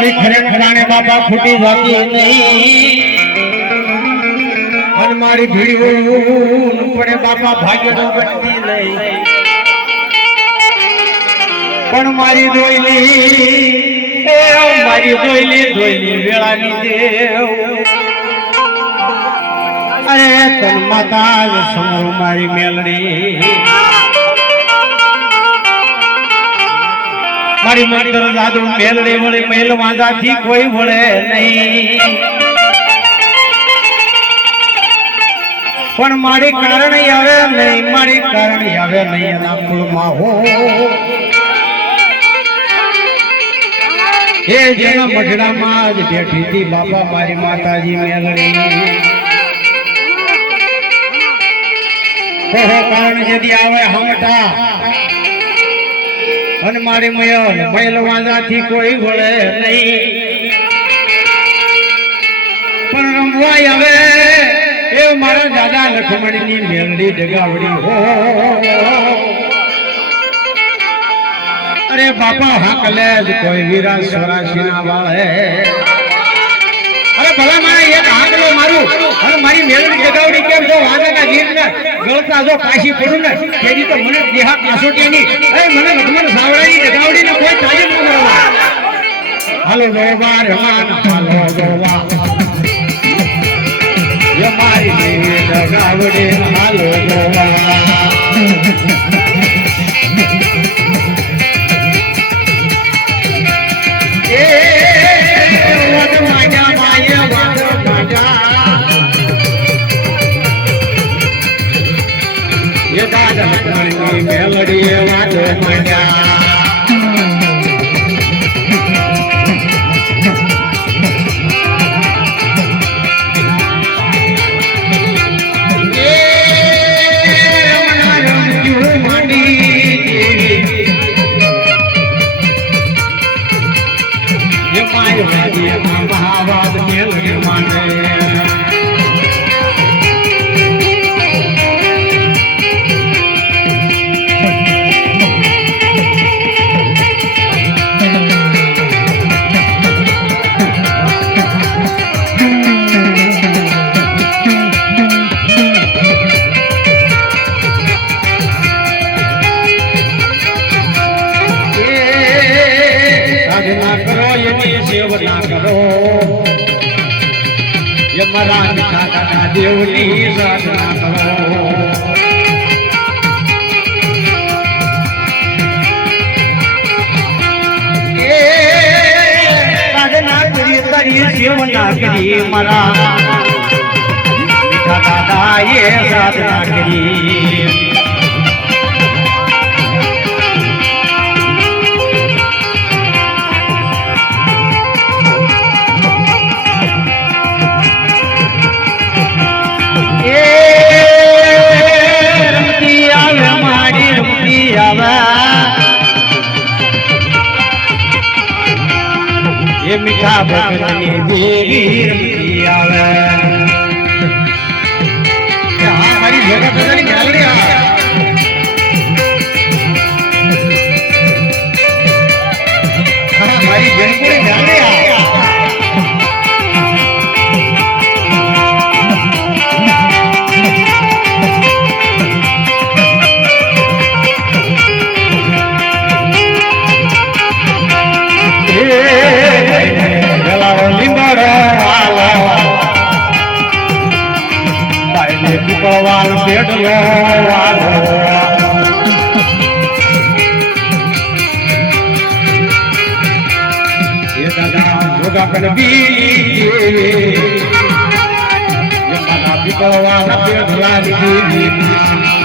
મારી ખરેખરાણે બાપા ફૂટી જાતી નહીં અને મારી ભીડું પડે બાપા ભાગ્યનો બનતી નહીં પણ મારી દોયલી વેળાની દેવ અરે તન માતા સમો મારી મેલડી મારી મંત્ર જાદુ મેલડી વળી મેલ વાંધાથી કોઈ વળે નહીં પણ મારી કારણ આવે નહીં એના કુળમાં હો એ જેના મઢડામાં જ બેઠી હતી બાપા મારી માતાજી મેલડી કારણ જેથી આવે હમટા અને મારી મયલ વાંધાથી કોઈ વળે નહીં પણ રમવાય હવે એ મારા દાદા લખમણની મેલડી જગાવડી હો અરે બાપા હાકલે જ કોઈ વીરા સોરાશી ના વાળે અરે ભલા મારે એક હાકલો મારું અને મારી મેલડી જગાવડી કેમ જો વાંધાના ગીરને ગળતા જો કાશી પડું ને તેની તો મને દેહા કાસોટીની એ મને લખમણ સાવડાની જગાવડીને કોઈ તાલીમ ન મળવા હાલો ગોવા રમાન હાલો ગોવા ય મારી જગાવડી હાલો ગોવા મેલડી વાતો માંડ્યા મહાવાદ મેલડી માંડે સેવના કરો યમરા મીઠા દેવની સાધના કરો સાધના કરી સેવના કરી મારા મીઠા દાદા એ સાધના કરી ये मीठा भगतनी देवी रमती आवे हाँ हमारी जगह बदली मेलड़ी हाँ हमारी जनपुरी मेलड़ी ભગવાન બેઠલો વાલો એ દાદા જોગા કનબી એ મારા ભગવાન બેઠલા દીધી